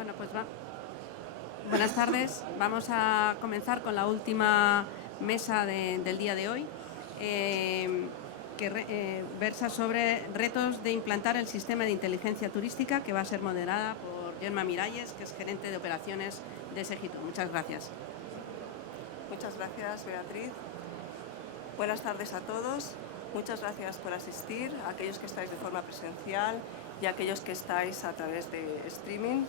Bueno, pues buenas tardes. Vamos a comenzar con la última mesa del día de hoy, que versa sobre retos de implantar el sistema de inteligencia turística, que va a ser moderada por Gemma Miralles, que es gerente de operaciones de Segitur. Muchas gracias. Muchas gracias, Beatriz. Buenas tardes a todos. Muchas gracias por asistir, a aquellos que estáis de forma presencial y a aquellos que estáis a través de streaming.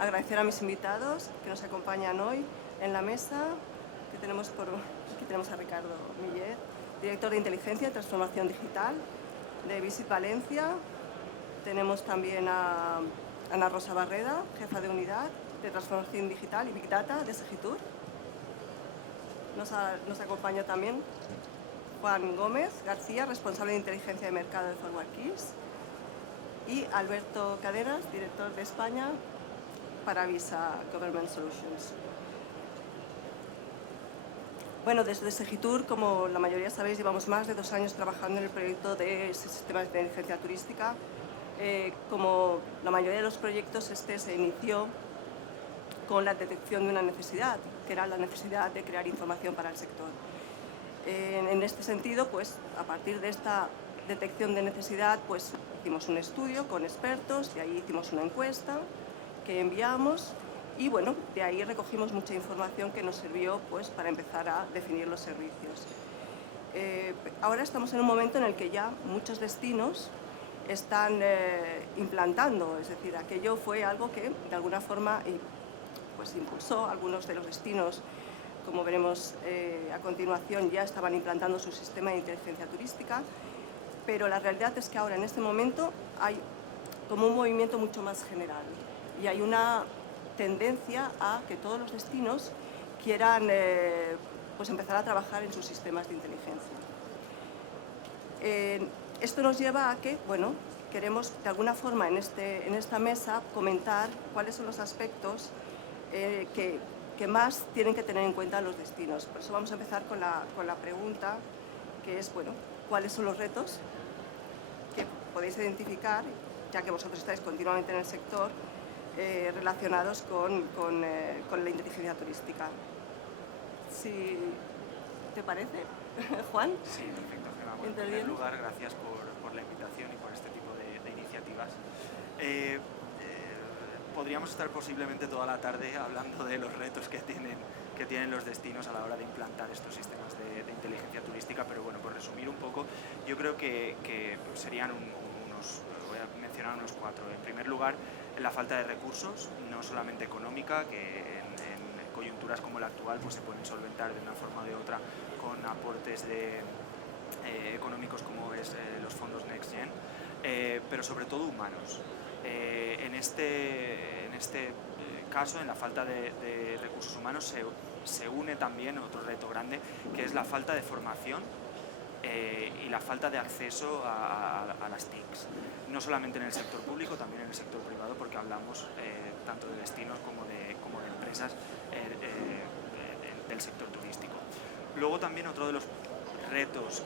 Agradecer a mis invitados que nos acompañan hoy en la mesa. Aquí tenemos a Ricardo Millet, director de Inteligencia y Transformación Digital de Visit Valencia. Tenemos también a Ana Rosa Barreda, jefa de Unidad de Transformación Digital y Big Data de Segitur. Nos acompaña también Juan Gómez García, responsable de Inteligencia de Mercado de Forward Keys, y Alberto Cadenas, director de España para Visa Government Solutions. Bueno, desde Segitur, como la mayoría sabéis, llevamos más de 2 años trabajando en el proyecto de sistemas de inteligencia turística. Como la mayoría de los proyectos, este se inició con la detección de una necesidad, que era la necesidad de crear información para el sector. En este sentido, pues, a partir de esta detección de necesidad, pues, hicimos un estudio con expertos, de ahí hicimos una encuesta que enviamos y, bueno, de ahí recogimos mucha información que nos sirvió, pues, para empezar a definir los servicios. Ahora estamos en un momento en el que ya muchos destinos están implantando, es decir, aquello fue algo que de alguna forma pues, impulsó algunos de los destinos. Como veremos a continuación, ya estaban implantando su sistema de inteligencia turística, pero la realidad es que ahora, en este momento, hay como un movimiento mucho más general y hay una tendencia a que todos los destinos quieran pues empezar a trabajar en sus sistemas de inteligencia. Esto nos lleva a que, bueno, queremos de alguna forma en esta mesa comentar cuáles son los aspectos que más tienen que tener en cuenta los destinos. Por eso vamos a empezar con la pregunta, que es, bueno, ¿cuáles son los retos que podéis identificar, ya que vosotros estáis continuamente en el sector, relacionados con la inteligencia turística? Si te parece, Juan. Sí, perfecto, Gemma. Bueno, en primer lugar, gracias por la invitación y por este tipo de iniciativas. Podríamos estar posiblemente toda la tarde hablando de los retos que tienen los destinos a la hora de implantar estos sistemas de inteligencia turística, pero bueno, por resumir un poco, yo creo que serían voy a mencionar unos 4. En primer lugar, la falta de recursos, no solamente económica, que en coyunturas como la actual pues se pueden solventar de una forma o de otra con aportes económicos como es los fondos Next Gen, pero sobre todo humanos. En este caso, en la falta de recursos humanos, se une también otro reto grande, que es la falta de formación y la falta de acceso a las TICs, no solamente en el sector público, también en el sector privado, porque hablamos tanto de destinos como de empresas del sector turístico. Luego también otro de los retos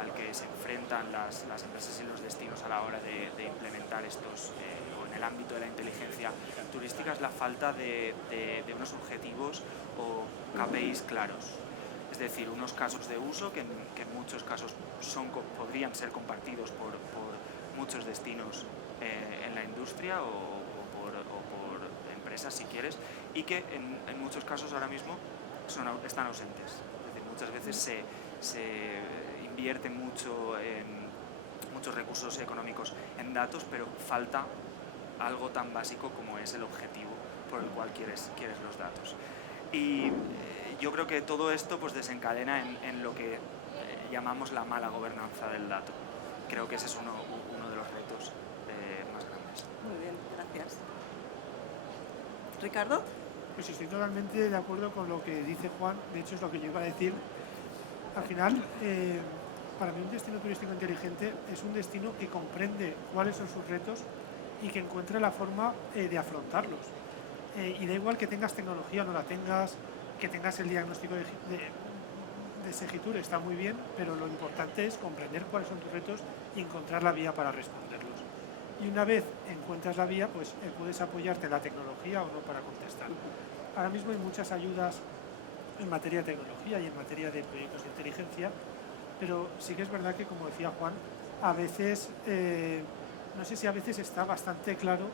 al que se enfrentan las empresas y los destinos a la hora de implementar estos, o en el ámbito de la inteligencia turística, es la falta de unos objetivos o KPIs claros. Es decir, unos casos de uso que en muchos casos podrían ser compartidos por muchos destinos en la industria o por empresas, si quieres, y que en muchos casos ahora mismo están ausentes. Es decir, muchas veces se invierte muchos recursos económicos en datos, pero falta algo tan básico como es el objetivo por el cual quieres los datos. Y yo creo que todo esto pues desencadena en lo que llamamos la mala gobernanza del dato. Creo que ese es uno de los retos más grandes. Muy bien, gracias. ¿Ricardo? Pues estoy totalmente de acuerdo con lo que dice Juan. De hecho, es lo que yo iba a decir. Al final, para mí un destino turístico inteligente es un destino que comprende cuáles son sus retos y que encuentre la forma de afrontarlos. Y da igual que tengas tecnología o no la tengas, que tengas el diagnóstico de Segitur, está muy bien, pero lo importante es comprender cuáles son tus retos y encontrar la vía para responderlos. y una vez encuentras la vía, pues puedes apoyarte en la tecnología o no para contestar. Ahora mismo hay muchas ayudas en materia de tecnología y en materia de proyectos de inteligencia, pero sí que es verdad que, como decía Juan, a veces, no sé si a veces está bastante claro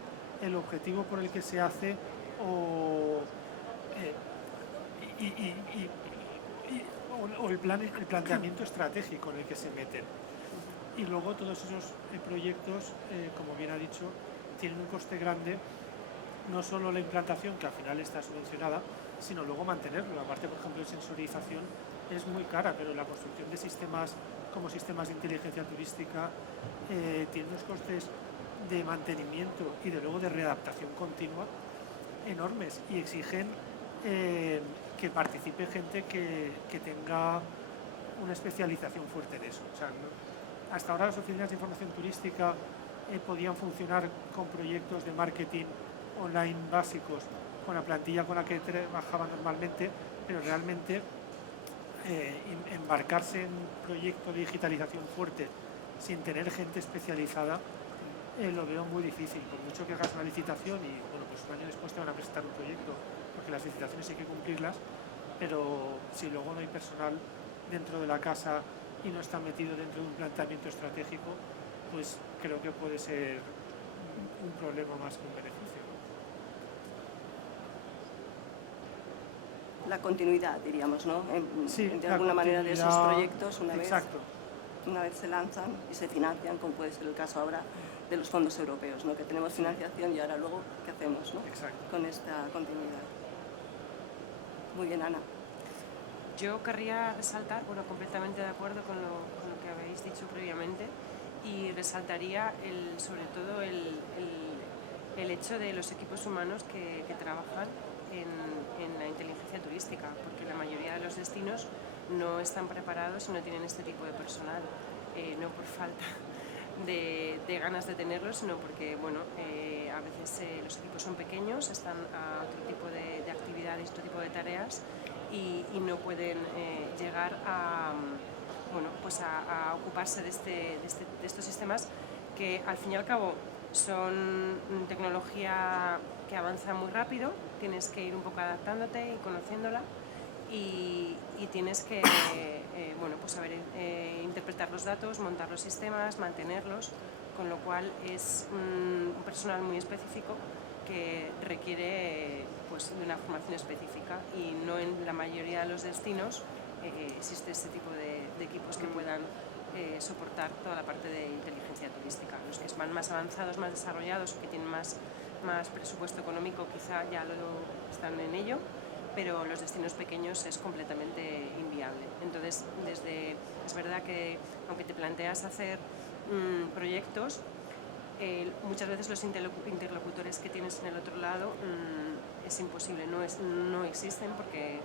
el objetivo por el que se hace o el planteamiento estratégico en el que se meten. Y luego todos esos proyectos, como bien ha dicho, tienen un coste grande, no solo la implantación, que al final está subvencionada, sino luego mantenerlo. Aparte, por ejemplo, de sensorización es muy cara, pero la construcción de sistemas como sistemas de inteligencia turística tiene unos costes de mantenimiento y de luego de readaptación continua enormes y exigen que participe gente que tenga una especialización fuerte en eso. O sea, hasta ahora las oficinas de información turística podían funcionar con proyectos de marketing online básicos, con la plantilla con la que trabajaban normalmente, pero realmente embarcarse en un proyecto de digitalización fuerte sin tener gente especializada lo veo muy difícil. Por mucho que hagas una licitación y bueno, pues un año después te van a presentar un proyecto, porque las licitaciones hay que cumplirlas, pero si luego no hay personal dentro de la casa y no está metido dentro de un planteamiento estratégico, pues creo que puede ser un problema más que un beneficio. La continuidad, diríamos, ¿no? Sí, de alguna manera de esos proyectos, una vez se lanzan y se financian, como puede ser el caso ahora de los fondos europeos, ¿no? Que tenemos financiación y ahora luego, ¿qué hacemos, ¿no? Con esta continuidad? Muy bien, Ana. Yo querría resaltar, bueno, completamente de acuerdo con lo que habéis dicho previamente, y resaltaría sobre todo el hecho de los equipos humanos que trabajan en la inteligencia turística, porque la mayoría de los destinos no están preparados y no tienen este tipo de personal, no por falta de ganas de tenerlos, sino porque bueno, a veces los equipos son pequeños, están a otro tipo de actividades, otro tipo de tareas y no pueden llegar a, bueno, pues a ocuparse de estos sistemas que al fin y al cabo son tecnología que avanza muy rápido, tienes que ir un poco adaptándote y conociéndola y tienes que bueno, pues saber interpretar los datos, montar los sistemas, mantenerlos, con lo cual es un personal muy específico que requiere pues, de una formación específica y no en la mayoría de los destinos existe este tipo de equipos que puedan soportar toda la parte de inteligencia turística. Los que van más avanzados, más desarrollados, que tienen más presupuesto económico, quizá ya están en ello, pero los destinos pequeños es completamente inviable. Entonces, es verdad que aunque te planteas hacer proyectos, muchas veces los interlocutores que tienes en el otro lado es imposible, no existen porque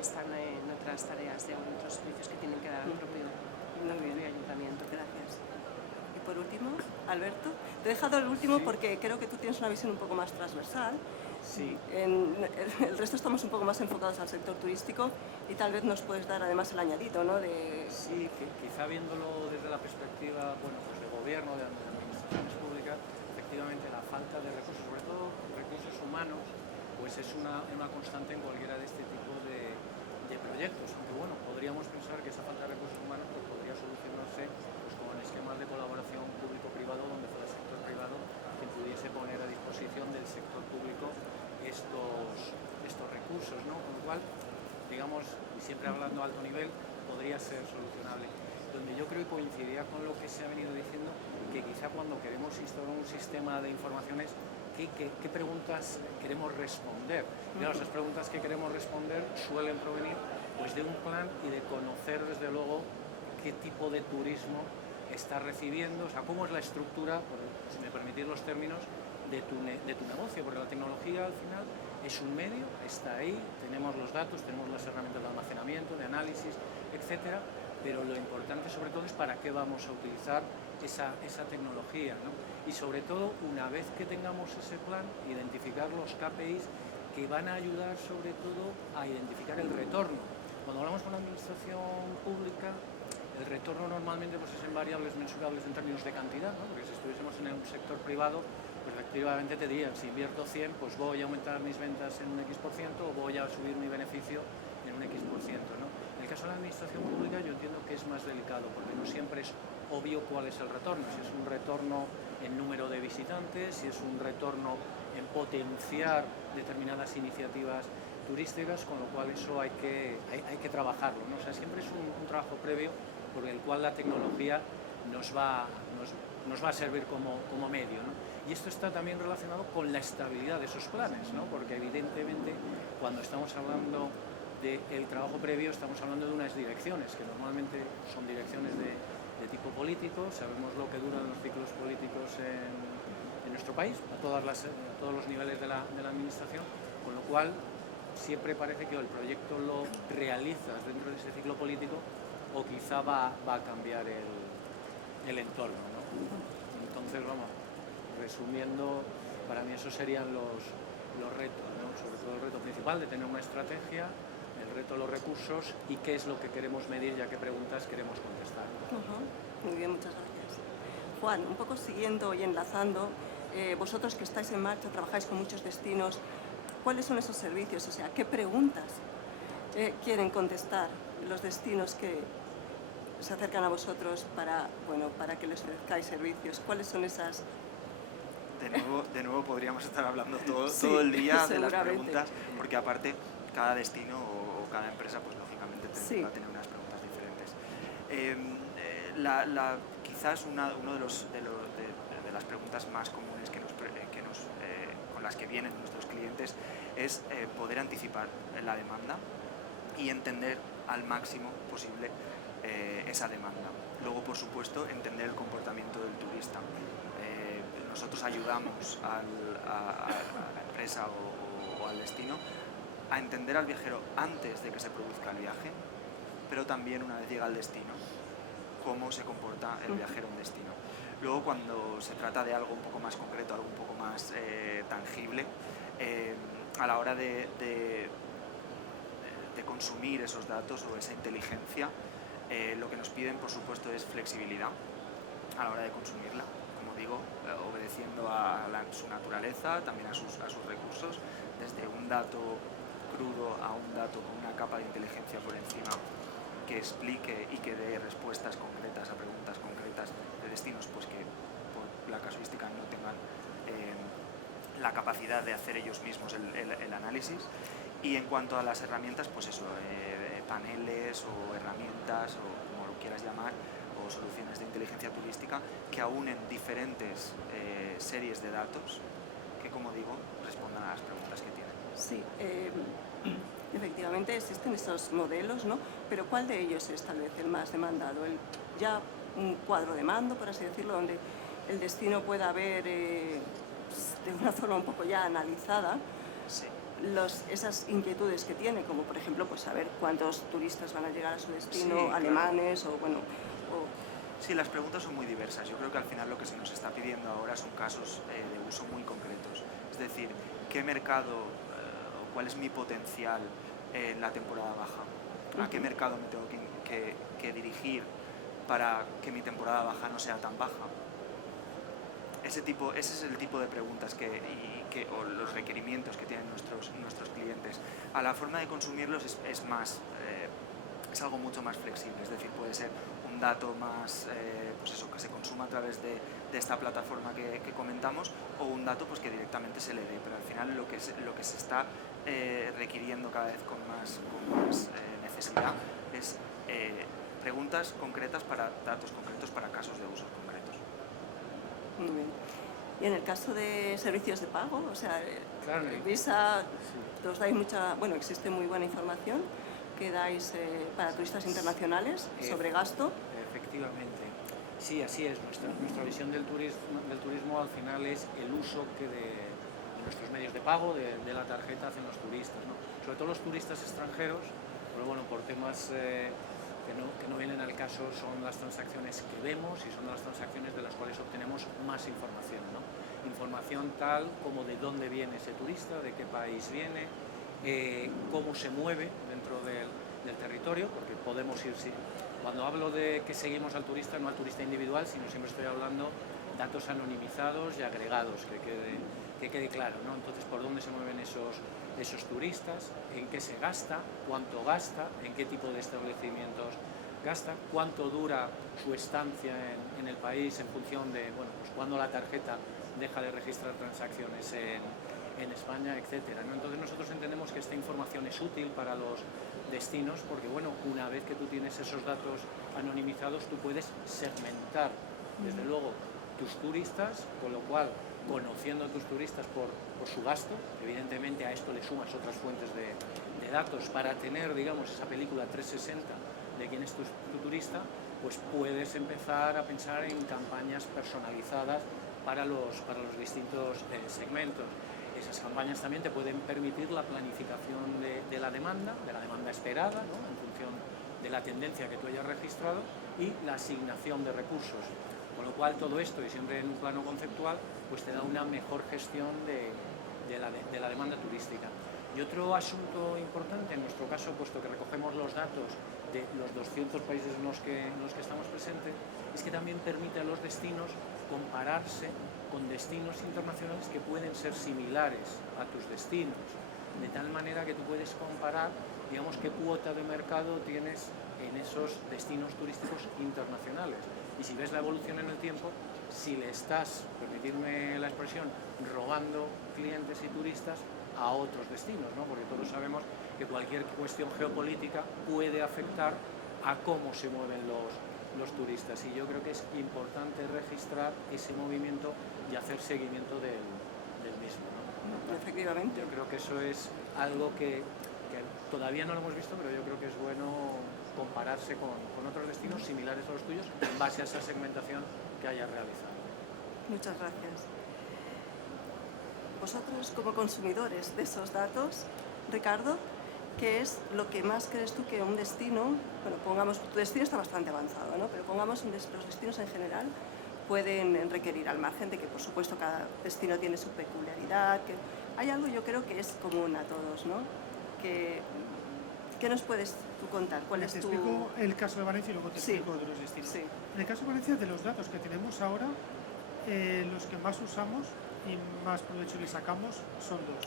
están en otras tareas de otros servicios que tienen que dar al propio ayuntamiento. Gracias. Y por último, Alberto, te he dejado el último porque creo que tú tienes una visión un poco más transversal. Sí. El resto estamos un poco más enfocados al sector turístico y tal vez nos puedes dar además el añadido, ¿no? Sí, que quizá viéndolo desde la perspectiva, bueno, pues de gobierno, de administraciones públicas, efectivamente la falta de recursos, sobre todo recursos humanos, pues es una constante en cualquiera de este tipo de proyectos. Aunque bueno, podríamos pensar que esa falta de recursos humanos pues, podría solucionarse pues, con esquemas de colaboración público-privado donde fuera el sector privado quien pudiese poner a disposición del sector público estos recursos, ¿no? Con lo cual, digamos, y siempre hablando a alto nivel, podría ser solucionable. Donde yo creo que coincidiría con lo que se ha venido diciendo, que quizá cuando queremos instaurar un sistema de informaciones, ¿qué preguntas queremos responder? Claro, esas preguntas que queremos responder suelen provenir pues, de un plan y de conocer desde luego qué tipo de turismo está recibiendo, o sea, cómo es la estructura, si me permitís los términos, de tu negocio, porque la tecnología al final es un medio, está ahí, tenemos los datos, tenemos las herramientas de almacenamiento, de análisis, etcétera, pero lo importante sobre todo es para qué vamos a utilizar esa tecnología, ¿no? Y sobre todo, una vez que tengamos ese plan, identificar los KPIs que van a ayudar sobre todo a identificar el retorno. Cuando hablamos con la administración pública, el retorno normalmente pues, es en variables mensurables en términos de cantidad, ¿no? Porque si estuviésemos en un sector privado, pues efectivamente te dirían, si invierto 100, pues voy a aumentar mis ventas en un X% o voy a subir mi beneficio en un X%, ¿no? En el caso de la administración pública yo entiendo que es más delicado, porque no siempre es obvio cuál es el retorno, si es un retorno en número de visitantes, si es un retorno en potenciar determinadas iniciativas turísticas, con lo cual eso hay que trabajarlo, ¿no? O sea, siempre es un trabajo previo por el cual la tecnología nos va a servir como medio, ¿no? Y esto está también relacionado con la estabilidad de esos planes, ¿no? Porque evidentemente cuando estamos hablando del trabajo previo estamos hablando de unas direcciones que normalmente son direcciones de tipo político. Sabemos lo que duran los ciclos políticos en nuestro país, a todos los niveles de la administración, con lo cual siempre parece que el proyecto lo realizas dentro de ese ciclo político o quizá va a cambiar el entorno, ¿no? Entonces, vamos, resumiendo, para mí esos serían los retos, ¿no? Sobre todo el reto principal de tener una estrategia, el reto de los recursos y qué es lo que queremos medir, ya qué preguntas queremos contestar. Muy bien, muchas gracias. Juan, un poco siguiendo y enlazando, vosotros que estáis en marcha, trabajáis con muchos destinos, ¿cuáles son esos servicios? O sea, ¿qué preguntas quieren contestar los destinos que se acercan a vosotros para que les ofrezcáis servicios? ¿Cuáles son esas? De nuevo podríamos estar hablando todo el día de las preguntas, porque aparte cada destino o cada empresa, pues lógicamente va a tener unas preguntas diferentes. Quizás una de las preguntas más comunes con las que vienen nuestros clientes es poder anticipar la demanda y entender al máximo posible esa demanda. Luego, por supuesto, entender el comportamiento del turista. Nosotros ayudamos a la empresa o al destino a entender al viajero antes de que se produzca el viaje, pero también una vez llega al destino, cómo se comporta el viajero en destino. Luego, cuando se trata de algo un poco más concreto, algo un poco más tangible, a la hora de consumir esos datos o esa inteligencia, lo que nos piden, por supuesto, es flexibilidad a la hora de consumirla, como digo, obedeciendo a su naturaleza, también a sus recursos, desde un dato crudo a un dato con una capa de inteligencia por encima que explique y que dé respuestas concretas a preguntas concretas de destinos pues que por la casuística no tengan la capacidad de hacer ellos mismos el análisis. Y en cuanto a las herramientas, pues eso, paneles o herramientas o como lo quieras llamar, o soluciones de inteligencia turística que aúnen diferentes series de datos que, como digo, respondan a las preguntas que tienen. Sí, efectivamente existen estos modelos, ¿no? Pero ¿cuál de ellos es tal vez el más demandado? Ya un cuadro de mando, por así decirlo, donde el destino pueda ver de una forma un poco ya analizada esas inquietudes que tiene, como por ejemplo pues saber cuántos turistas van a llegar a su destino, alemanes o bueno... Sí, las preguntas son muy diversas. Yo creo que al final lo que se nos está pidiendo ahora son casos de uso muy concretos. Es decir, ¿qué mercado o cuál es mi potencial en la temporada baja? ¿A qué mercado me tengo que dirigir para que mi temporada baja no sea tan baja? Ese es el tipo de preguntas o los requerimientos que tienen nuestros clientes. A la forma de consumirlos es algo mucho más flexible, es decir, puede ser un dato más pues eso, que se consuma a través de esta plataforma que comentamos, o un dato pues que directamente se le dé, pero al final lo que se está requiriendo cada vez con más necesidad es preguntas concretas para datos concretos, para casos de usos concretos. Muy bien. Y en el caso de servicios de pago, o sea, claro, Visa, os dais existe muy buena información que dais para turistas internacionales sobre gasto. Efectivamente, sí, así es. Nuestra visión del turismo al final es el uso que de nuestros medios de pago, de la tarjeta hacen los turistas, ¿no? Sobre todo los turistas extranjeros, pero bueno, por temas que no vienen al caso, son las transacciones que vemos y son las transacciones de las cuales obtenemos más información, ¿no? Información tal como de dónde viene ese turista, de qué país viene, cómo se mueve dentro del territorio, porque podemos ir Cuando hablo de que seguimos al turista, no al turista individual, sino siempre estoy hablando datos anonimizados y agregados, que quede claro, ¿no? Entonces, ¿por dónde se mueven esos turistas? ¿En qué se gasta? ¿Cuánto gasta? ¿En qué tipo de establecimientos gasta? ¿Cuánto dura su estancia en el país en función de, bueno, pues cuándo la tarjeta deja de registrar transacciones en España, etcétera, ¿no? Entonces nosotros entendemos que esta información es útil para los destinos porque, bueno, una vez que tú tienes esos datos anonimizados, tú puedes segmentar, desde luego, tus turistas, con lo cual, conociendo a tus turistas por su gasto, evidentemente a esto le sumas otras fuentes de datos para tener, digamos, esa película 360 de quién es tu turista, pues puedes empezar a pensar en campañas personalizadas para los distintos segmentos. Esas campañas también te pueden permitir la planificación de la demanda esperada, ¿no? En función de la tendencia que tú hayas registrado y la asignación de recursos. Con lo cual todo esto, y siempre en un plano conceptual, pues te da una mejor gestión de la demanda turística. Y otro asunto importante, en nuestro caso, puesto que recogemos los datos de los 200 países en los que estamos presentes, es que también permite a los destinos compararse con destinos internacionales que pueden ser similares a tus destinos, de tal manera que tú puedes comparar, digamos, qué cuota de mercado tienes en esos destinos turísticos internacionales. Y si ves la evolución en el tiempo, si le estás, permitirme la expresión, robando clientes y turistas a otros destinos, ¿no? Porque todos sabemos que cualquier cuestión geopolítica puede afectar a cómo se mueven los turistas, y yo creo que es importante registrar ese movimiento y hacer seguimiento del mismo, ¿no? Efectivamente. Yo creo que eso es algo que todavía no lo hemos visto, pero yo creo que es bueno compararse con otros destinos similares a los tuyos en base a esa segmentación que hayas realizado. Muchas gracias. Vosotros, como consumidores de esos datos, Ricardo, ¿qué es lo que más crees tú que un destino, bueno, pongamos, tu destino está bastante avanzado, ¿no? Pero pongamos los destinos en general pueden requerir, al margen de que, por supuesto, cada destino tiene su peculiaridad, que hay algo, yo creo, que es común a todos, ¿no? ¿Qué nos puedes tú contar? ¿Cuál es Te tu...? explico el caso de Valencia y luego te explico otros destinos. Sí. En el caso de Valencia, de los datos que tenemos ahora, los que más usamos y más provecho le sacamos son dos.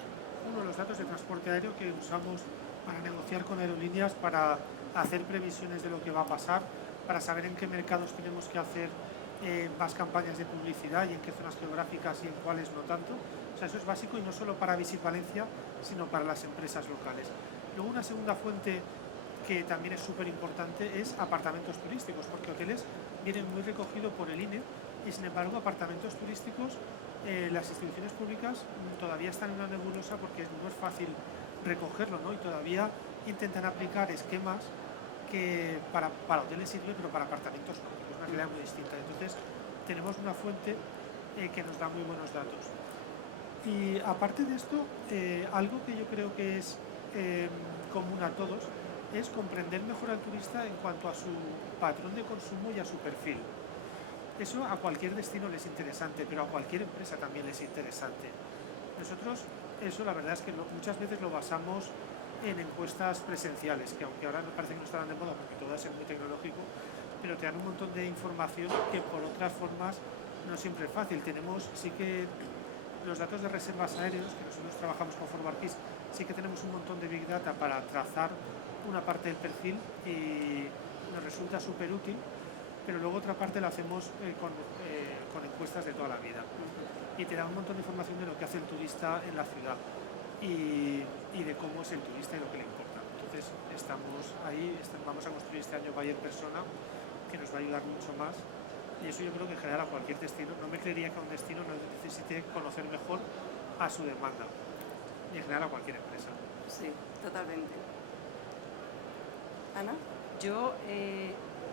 Uno, los datos de transporte aéreo que usamos para negociar con aerolíneas, para hacer previsiones de lo que va a pasar, para saber en qué mercados tenemos que hacer más campañas de publicidad y en qué zonas geográficas y en cuáles no tanto. O sea, eso es básico, y no solo para Visit Valencia, sino para las empresas locales. Luego, una segunda fuente que también es súper importante es apartamentos turísticos, porque hoteles vienen muy recogido por el INE y, sin embargo, apartamentos turísticos, las instituciones públicas todavía están en una nebulosa porque no es fácil recogerlo, ¿no? Y todavía intentan aplicar esquemas que para hoteles sirven, pero para apartamentos no, es una realidad muy distinta. Entonces, tenemos una fuente que nos da muy buenos datos. Y aparte de esto, algo que yo creo que es común a todos es comprender mejor al turista en cuanto a su patrón de consumo y a su perfil. Eso a cualquier destino les es interesante, pero a cualquier empresa también les es interesante. Nosotros eso la verdad es que muchas veces lo basamos en encuestas presenciales, que aunque ahora me parece que no estarán de moda porque todo es muy tecnológico, pero te dan un montón de información que por otras formas no siempre es fácil. Tenemos, sí que los datos de reservas aéreos, que nosotros trabajamos con ForwardKeys, sí que tenemos un montón de Big Data para trazar una parte del perfil y nos resulta súper útil, pero luego otra parte la hacemos con encuestas de toda la vida. Y te da un montón de información de lo que hace el turista en la ciudad y de cómo es el turista y lo que le importa. Entonces estamos ahí, vamos a construir este año Buyer Persona, que nos va a ayudar mucho más, y eso yo creo que en general a cualquier destino, no me creería que a un destino no necesite conocer mejor a su demanda, y en general a cualquier empresa. Sí, totalmente. Ana. Yo,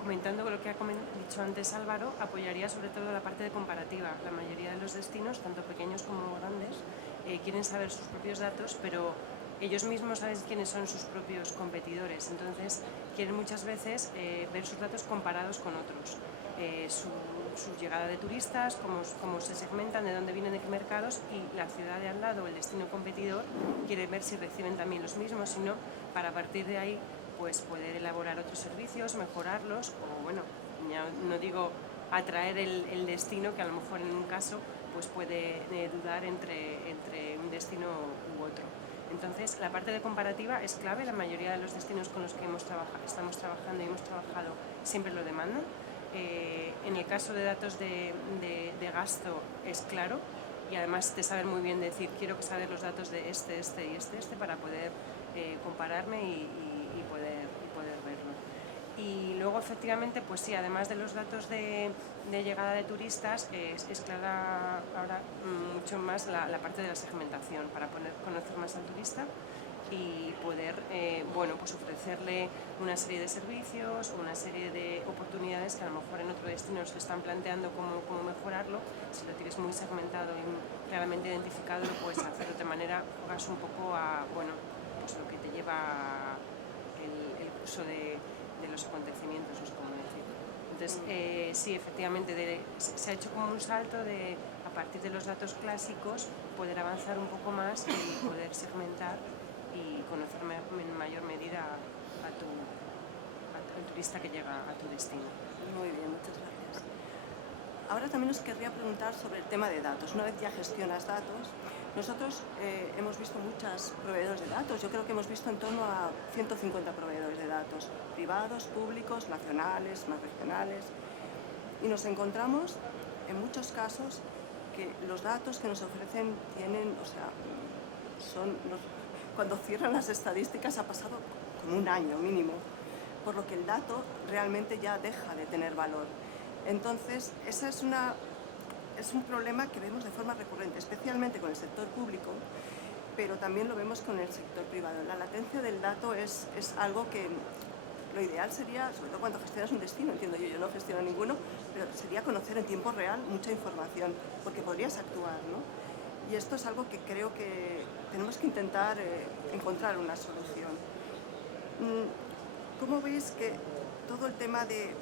comentando lo que ha dicho antes Álvaro, apoyaría sobre todo la parte de comparativa. La mayoría de los destinos, tanto pequeños como grandes, quieren saber sus propios datos, pero ellos mismos saben quiénes son sus propios competidores. Entonces, quieren muchas veces ver sus datos comparados con otros. Su llegada de turistas, cómo se segmentan, de dónde vienen, de qué mercados, y la ciudad de al lado, el destino competidor, quiere ver si reciben también los mismos, sino para partir de ahí pues poder elaborar otros servicios, mejorarlos o, bueno, ya no digo atraer el destino, que a lo mejor en un caso pues puede dudar entre un destino u otro. Entonces, la parte de comparativa es clave. La mayoría de los destinos con los que estamos trabajando y hemos trabajado siempre lo demandan. En el caso de datos de gasto es claro, y además te saben muy bien decir, quiero saber los datos de este para poder compararme y poder verlo. Y luego, efectivamente, pues sí, además de los datos de llegada de turistas, es clara ahora mucho más la parte de la segmentación, para conocer más al turista y poder bueno, pues ofrecerle una serie de servicios, una serie de oportunidades que a lo mejor en otro destino se están planteando cómo mejorarlo. Si lo tienes muy segmentado y claramente identificado, lo puedes hacer de otra manera, juegas un poco a, bueno, pues lo que te lleva el curso de los acontecimientos, no sé cómo decirlo. Entonces, sí, efectivamente, se ha hecho como un salto de, a partir de los datos clásicos, poder avanzar un poco más y poder segmentar y conocer en mayor medida al turista que llega a tu destino. Muy bien, muchas gracias. Ahora también os querría preguntar sobre el tema de datos. Una vez ya gestionas datos, nosotros hemos visto muchos proveedores de datos. Yo creo que hemos visto en torno a 150 proveedores de datos, privados, públicos, nacionales, más regionales. Y nos encontramos, en muchos casos, que los datos que nos ofrecen tienen, o sea, cuando cierran las estadísticas ha pasado como un año mínimo, por lo que el dato realmente ya deja de tener valor. Entonces, esa es un problema que vemos de forma recurrente, especialmente con el sector público, pero también lo vemos con el sector privado. La latencia del dato es algo que lo ideal sería, sobre todo cuando gestionas un destino, entiendo yo no gestiono ninguno, pero sería conocer en tiempo real mucha información, porque podrías actuar, ¿no? Y esto es algo que creo que tenemos que intentar encontrar una solución. ¿Cómo veis que todo el tema de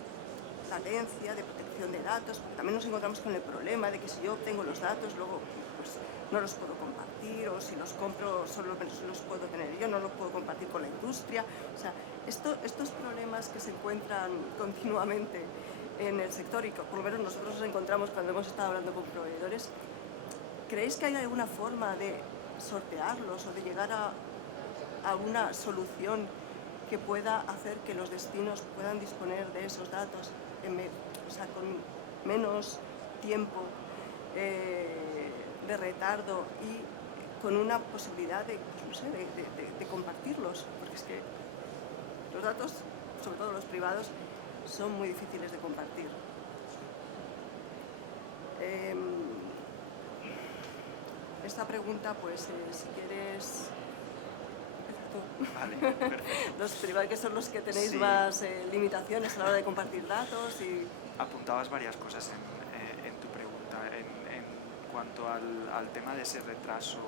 latencia, de protección de datos, porque también nos encontramos con el problema de que si yo obtengo los datos, luego pues, no los puedo compartir, o si los compro solo los puedo tener yo, no los puedo compartir con la industria? O sea, estos problemas que se encuentran continuamente en el sector y que por lo menos nosotros nos encontramos cuando hemos estado hablando con proveedores, ¿creéis que hay alguna forma de sortearlos o de llegar a una solución que pueda hacer que los destinos puedan disponer de esos datos o sea, con menos tiempo de retardo y con una posibilidad de, pues, no sé, de compartirlos? Porque es que los datos, sobre todo los privados, son muy difíciles de compartir. Esta pregunta, pues, si quieres... Vale, perfecto. Los privados, que son los que tenéis Sí. más limitaciones a la hora de compartir datos y... Apuntabas varias cosas en tu pregunta. En cuanto al tema de ese retraso,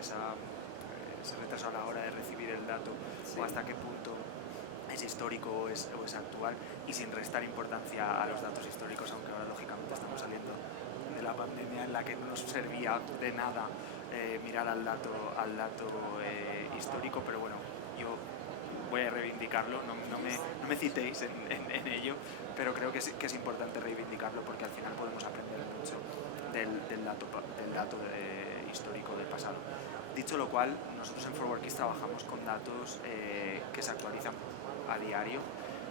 ese retraso a la hora de recibir el dato, Sí. o hasta qué punto es histórico o es actual, y sin restar importancia a los datos históricos, aunque ahora lógicamente estamos saliendo de la pandemia en la que no nos servía de nada mirar al dato histórico, pero bueno, yo voy a reivindicarlo, no me citéis en ello, pero creo que es importante reivindicarlo porque al final podemos aprender mucho del dato histórico del pasado. Dicho lo cual, nosotros en ForWorkis trabajamos con datos que se actualizan a diario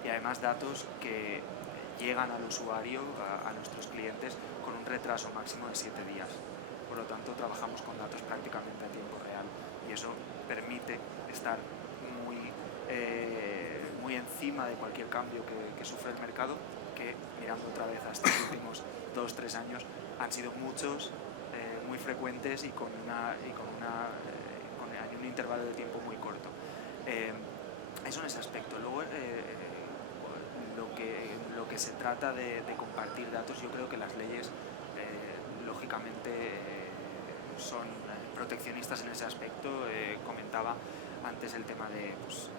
y además datos que llegan al usuario, a nuestros clientes, con un retraso máximo de 7 días. Por lo tanto, trabajamos con datos prácticamente a tiempo real y eso permite estar muy encima de cualquier cambio que sufre el mercado, que mirando otra vez a estos últimos 2-3 años han sido muchos, muy frecuentes y con un intervalo de tiempo muy corto. Eso en ese aspecto. Luego, lo que se trata de compartir datos, yo creo que las leyes lógicamente son proteccionistas en ese aspecto. Comentaba antes el tema de pues,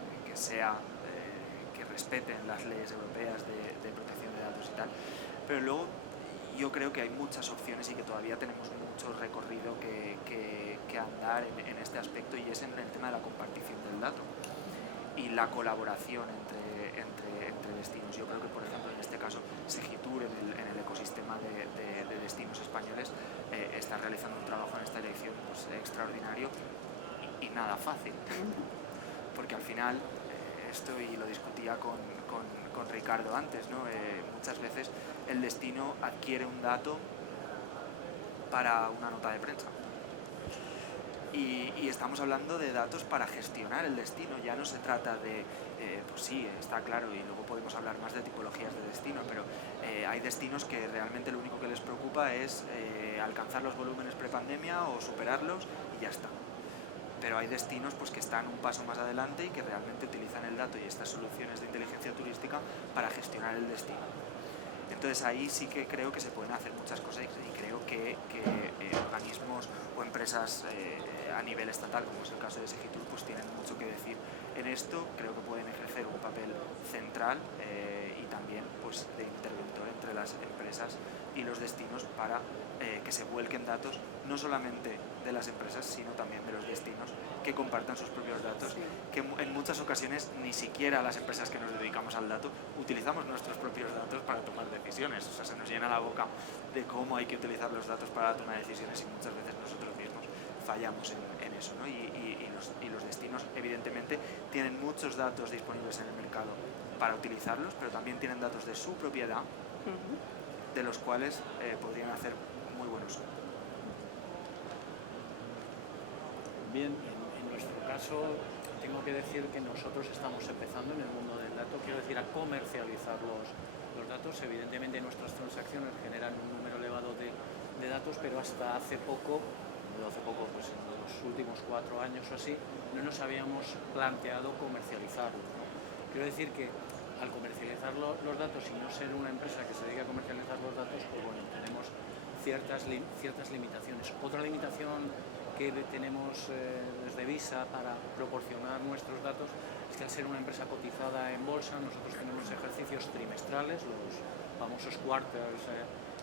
que respeten las leyes europeas de protección de datos y tal, pero luego yo creo que hay muchas opciones y que todavía tenemos mucho recorrido que andar en este aspecto, y es en el tema de la compartición del dato. y la colaboración entre destinos. Yo creo que, por ejemplo, en este caso, Segitur, en el ecosistema de destinos españoles, está realizando un trabajo en esta dirección pues, extraordinario y nada fácil. Porque al final, esto y lo discutía con Ricardo antes, ¿no? Muchas veces el destino adquiere un dato para una nota de prensa. Y estamos hablando de datos para gestionar el destino, ya no se trata de, pues sí, está claro, y luego podemos hablar más de tipologías de destino, pero hay destinos que realmente lo único que les preocupa es alcanzar los volúmenes prepandemia o superarlos y ya está. Pero hay destinos pues, que están un paso más adelante y que realmente utilizan el dato y estas soluciones de inteligencia turística para gestionar el destino. Entonces ahí sí que creo que se pueden hacer muchas cosas y creo que organismos o empresas a nivel estatal, como es el caso de Segitur, pues tienen mucho que decir en esto. Creo que pueden ejercer un papel central y también pues, de interventor entre las empresas y los destinos para que se vuelquen datos no solamente de las empresas, sino también de los destinos, que compartan sus propios datos, sí. Que en muchas ocasiones ni siquiera las empresas que nos dedicamos al dato utilizamos nuestros propios datos para tomar decisiones. O sea, se nos llena la boca de cómo hay que utilizar los datos para la toma de decisiones y muchas veces nosotros mismos fallamos en eso, ¿no? Y los destinos, evidentemente, tienen muchos datos disponibles en el mercado para utilizarlos, pero también tienen datos de su propiedad, de los cuales podrían hacer muy buen uso. Bien, en nuestro caso tengo que decir que nosotros estamos empezando en el mundo del dato, quiero decir, a comercializar los datos. Evidentemente nuestras transacciones generan un número elevado de datos, pero hasta hace poco, pues en los últimos 4 años o así, no nos habíamos planteado comercializarlos, ¿no? Quiero decir que al comercializar los datos y no ser una empresa que se dedique a comercializar los datos, pues bueno, tenemos ciertas limitaciones. Otra limitación que tenemos desde Visa para proporcionar nuestros datos es que al ser una empresa cotizada en bolsa, nosotros tenemos ejercicios trimestrales, los famosos quarters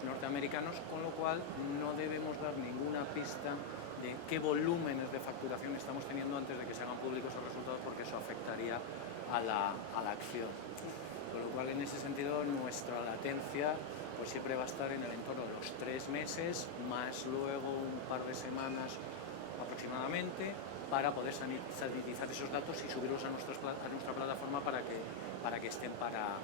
norteamericanos, con lo cual no debemos dar ninguna pista de qué volúmenes de facturación estamos teniendo antes de que se hagan públicos los resultados, porque eso afectaría a la acción. Con lo cual, en ese sentido, nuestra latencia pues siempre va a estar en el entorno de los 3 meses, más luego un par de semanas aproximadamente, para poder sanitizar esos datos y subirlos a nuestra plataforma para que estén para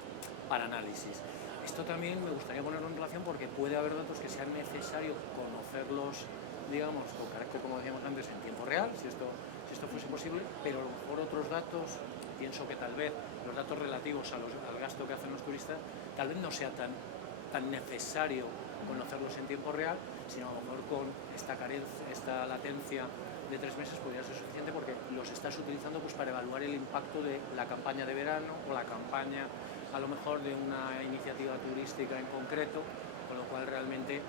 análisis. Esto también me gustaría ponerlo en relación porque puede haber datos que sean necesario conocerlos, digamos, con carácter, como decíamos antes, en tiempo real, si esto fuese posible, pero a lo mejor otros datos, pienso que tal vez los datos relativos al gasto que hacen los turistas, tal vez no sea tan necesario conocerlos en tiempo real, sino a lo mejor con esta latencia de 3 meses podría ser suficiente, porque los estás utilizando pues para evaluar el impacto de la campaña de verano o la campaña a lo mejor de una iniciativa turística en concreto, con lo cual realmente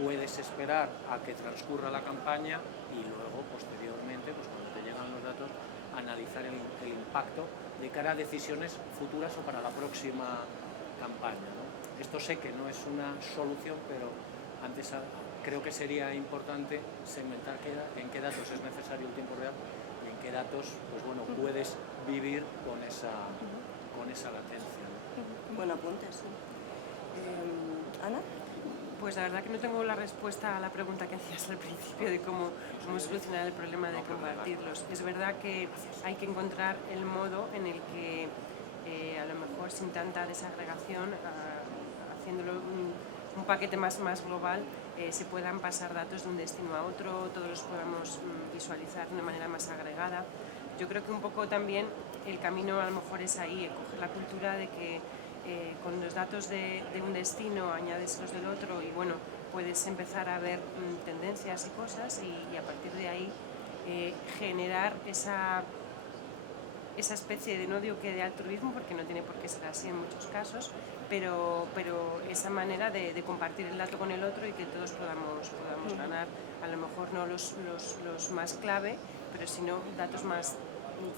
puedes esperar a que transcurra la campaña y luego posteriormente, pues cuando te llegan los datos, analizar el impacto de cara a decisiones futuras o para la próxima campaña, ¿no? Esto sé que no es una solución, pero antes creo que sería importante segmentar en qué datos es necesario el tiempo real y en qué datos pues bueno, puedes vivir con esa latencia, ¿no? Buen apunte, sí. ¿Ana? Pues la verdad que no tengo la respuesta a la pregunta que hacías al principio de cómo solucionar el problema de compartirlos. Es verdad que hay que encontrar el modo en el que a lo mejor sin tanta desagregación, haciéndolo un paquete más global, se puedan pasar datos de un destino a otro, todos los podamos visualizar de una manera más agregada. Yo creo que un poco también el camino a lo mejor es ahí, coger la cultura de que con los datos de un destino añades los del otro y bueno, puedes empezar a ver tendencias y cosas y a partir de ahí generar esa especie de, no digo que de altruismo, porque no tiene por qué ser así en muchos casos, pero esa manera de compartir el dato con el otro y que todos podamos ganar, a lo mejor no los más clave, pero sino datos más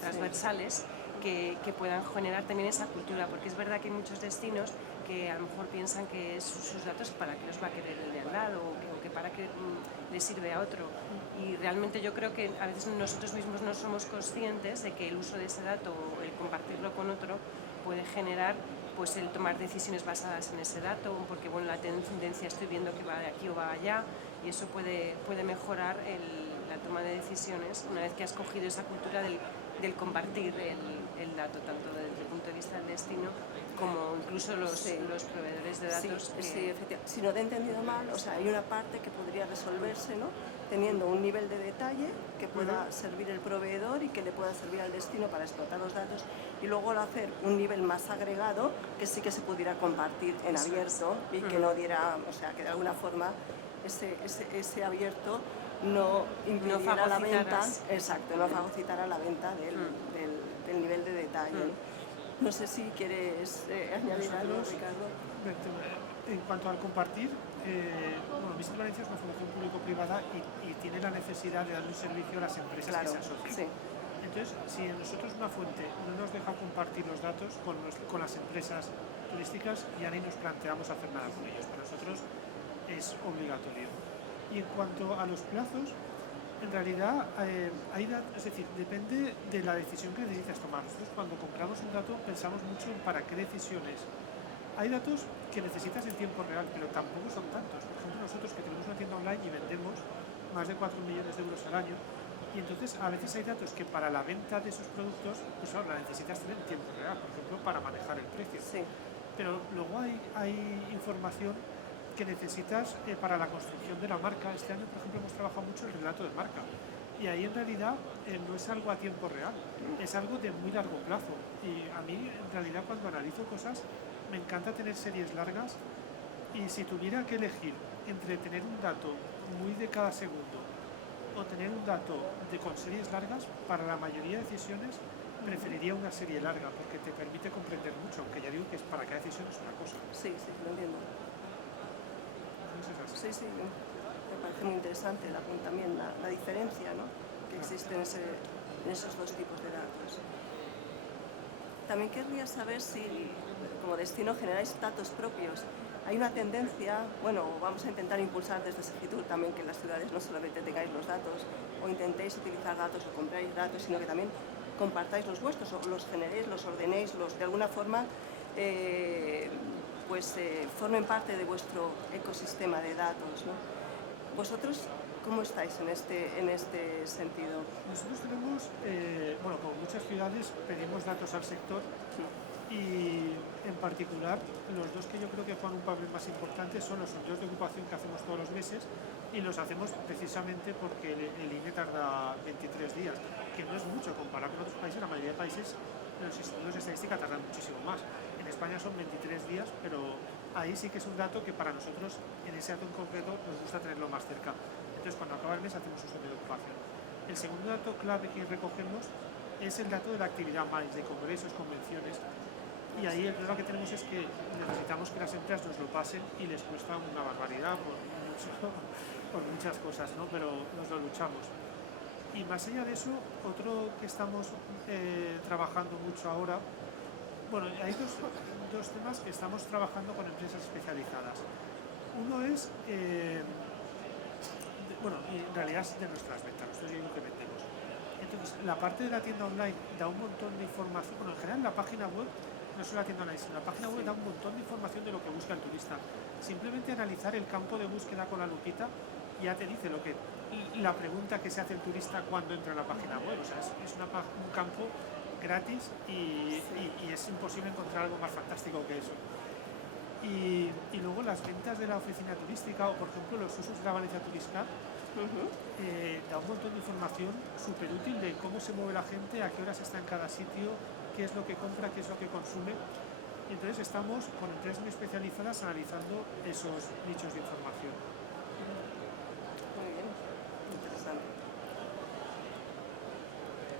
transversales que puedan generar también esa cultura, porque es verdad que hay muchos destinos que a lo mejor piensan que sus datos para qué los va a querer el de al lado o que para qué le sirve a otro. Y realmente yo creo que a veces nosotros mismos no somos conscientes de que el uso de ese dato o el compartirlo con otro puede generar pues el tomar decisiones basadas en ese dato, porque bueno, la tendencia estoy viendo que va de aquí o va allá, y eso puede mejorar la toma de decisiones una vez que has cogido esa cultura del compartir el dato, tanto desde el punto de vista del destino como incluso los proveedores de datos. Sí, efectivamente. Si no te he entendido mal, o sea, hay una parte que podría resolverse, ¿no?, teniendo un nivel de detalle que pueda servir el proveedor y que le pueda servir al destino para explotar los datos, y luego al hacer un nivel más agregado que sí que se pudiera compartir en abierto y que no diera, o sea, que de alguna forma ese abierto no impidiera la venta, exacto, no fagocitara la venta del nivel de detalle. No sé si quieres añadir algo, Ricardo. En cuanto al compartir, bueno, Vista Valencia es una fundación público-privada y tiene la necesidad de dar un servicio a las empresas que se asocian. Sí. Entonces, si a nosotros una fuente no nos deja compartir los datos con las empresas turísticas, ya ni nos planteamos hacer nada con ellos. Para nosotros es obligatorio. Y en cuanto a los plazos, en realidad es decir, depende de la decisión que necesitas tomar. Nosotros cuando compramos un dato pensamos mucho en para qué decisiones. Hay datos que necesitas en tiempo real, pero tampoco son tantos. Por ejemplo, nosotros que tenemos una tienda online y vendemos más de 4 millones de euros al año, y entonces a veces hay datos que para la venta de esos productos pues la necesitas tener en tiempo real, por ejemplo, para manejar el precio. Sí. Pero luego hay información que necesitas para la construcción de la marca. Este año, por ejemplo, hemos trabajado mucho el relato de marca, y ahí en realidad no es algo a tiempo real, es algo de muy largo plazo. Y a mí, en realidad, cuando analizo cosas, me encanta tener series largas, y si tuviera que elegir entre tener un dato muy de cada segundo o tener un dato con series largas, para la mayoría de decisiones preferiría una serie larga, porque te permite comprender mucho, aunque ya digo que para cada decisión es una cosa. Sí, lo entiendo. Sí, me parece muy interesante también la diferencia, ¿no?, que existe en esos dos tipos de datos. También querría saber si como destino generáis datos propios. Hay una tendencia, bueno, vamos a intentar impulsar desde Segitur también que en las ciudades no solamente tengáis los datos o intentéis utilizar datos o compráis datos, sino que también compartáis los vuestros, o los generéis, los ordenéis, de alguna forma formen parte de vuestro ecosistema de datos, ¿no? ¿Vosotros cómo estáis en este sentido? Nosotros tenemos, como muchas ciudades, pedimos datos al sector, y en particular los dos que yo creo que juegan un papel más importante son los sondeos de ocupación que hacemos todos los meses, y los hacemos precisamente porque el INE tarda 23 días, que no es mucho comparado con otros países. La mayoría de países los estudios de estadística tardan muchísimo más. En España son 23 días, pero ahí sí que es un dato que para nosotros, en ese dato en concreto, nos gusta tenerlo más cerca. Entonces, cuando acaba el mes, hacemos un sondeo de ocupación. El segundo dato clave que recogemos es el dato de la actividad MAIS, de congresos, convenciones. Y ahí el problema que tenemos es que necesitamos que las empresas nos lo pasen, y les cuesta una barbaridad por muchas cosas, ¿no? Pero nos lo luchamos. Y más allá de eso, otro que estamos trabajando mucho ahora, bueno, hay dos temas que estamos trabajando con empresas especializadas. Uno es, en realidad es de nuestras ventas, nosotros es lo que vendemos. Entonces, la parte de la tienda online da un montón de información, en general la página web, no solo la tienda online, sino la página web da un montón de información de lo que busca el turista. Simplemente analizar el campo de búsqueda con la lupita ya te dice la pregunta que se hace el turista cuando entra en la página web. O sea, es un campo gratis y es imposible encontrar algo más fantástico que eso. Y luego las ventas de la oficina turística, o por ejemplo los usos de la Valencia Tourist Card, da un montón de información súper útil de cómo se mueve la gente, a qué horas está en cada sitio, qué es lo que compra, qué es lo que consume. Entonces estamos con empresas muy especializadas analizando esos nichos de información. Muy bien, interesante.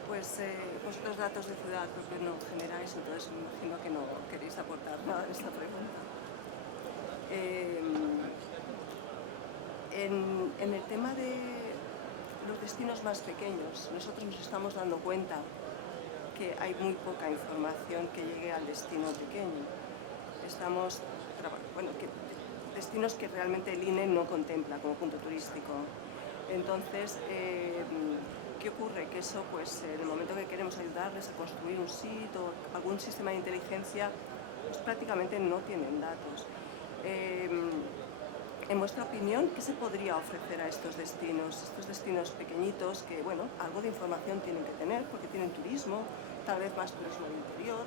Pues vosotros datos de ciudad creo que no generáis, entonces me imagino que no queréis aportar nada en esta pregunta. En el tema de los destinos más pequeños, nosotros nos estamos dando cuenta que hay muy poca información que llegue al destino pequeño. Destinos que realmente el INE no contempla como punto turístico. Entonces, ¿qué ocurre? Que eso, pues, en el momento que queremos ayudarles a construir un sitio o algún sistema de inteligencia, pues prácticamente no tienen datos. En vuestra opinión, ¿qué se podría ofrecer a estos destinos pequeñitos que, bueno, algo de información tienen que tener porque tienen turismo, tal vez más turismo del interior,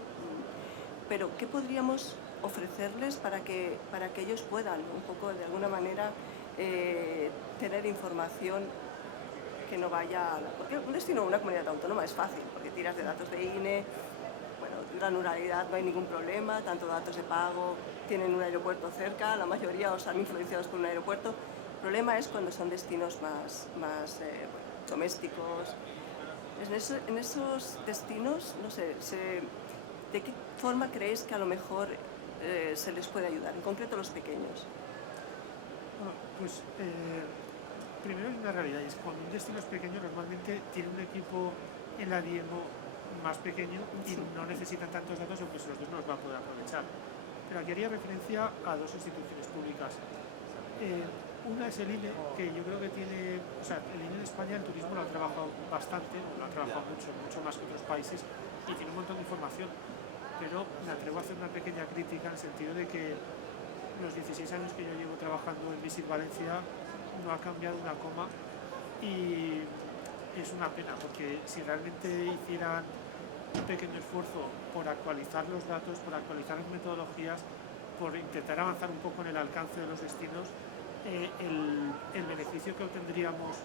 pero ¿qué podríamos ofrecerles para que ellos puedan un poco, de alguna manera, tener información que no vaya a porque un destino o una comunidad autónoma es fácil, porque tiras de datos de INE, bueno, granularidad no hay ningún problema, tanto datos de pago, tienen un aeropuerto cerca, la mayoría os han influenciados por un aeropuerto. El problema es cuando son destinos más domésticos. En esos destinos, no sé, ¿de qué forma creéis que a lo mejor se les puede ayudar, en concreto los pequeños? Bueno, pues primero hay una realidad, y es que cuando un destino es pequeño normalmente tiene un equipo en la DIEMO más pequeño y no necesitan tantos datos, aunque los dos no los va a poder aprovechar. Pero aquí haría referencia a dos instituciones públicas. Una es el INE, que yo creo que tiene, o sea, el INE en España el turismo lo ha trabajado bastante, lo ha trabajado mucho más que otros países y tiene un montón de información. Pero me atrevo a hacer una pequeña crítica en el sentido de que los 16 años que yo llevo trabajando en Visit Valencia no ha cambiado una coma y es una pena, porque si realmente hicieran un pequeño esfuerzo por actualizar los datos, por actualizar las metodologías, por intentar avanzar un poco en el alcance de los destinos, el beneficio que obtendríamos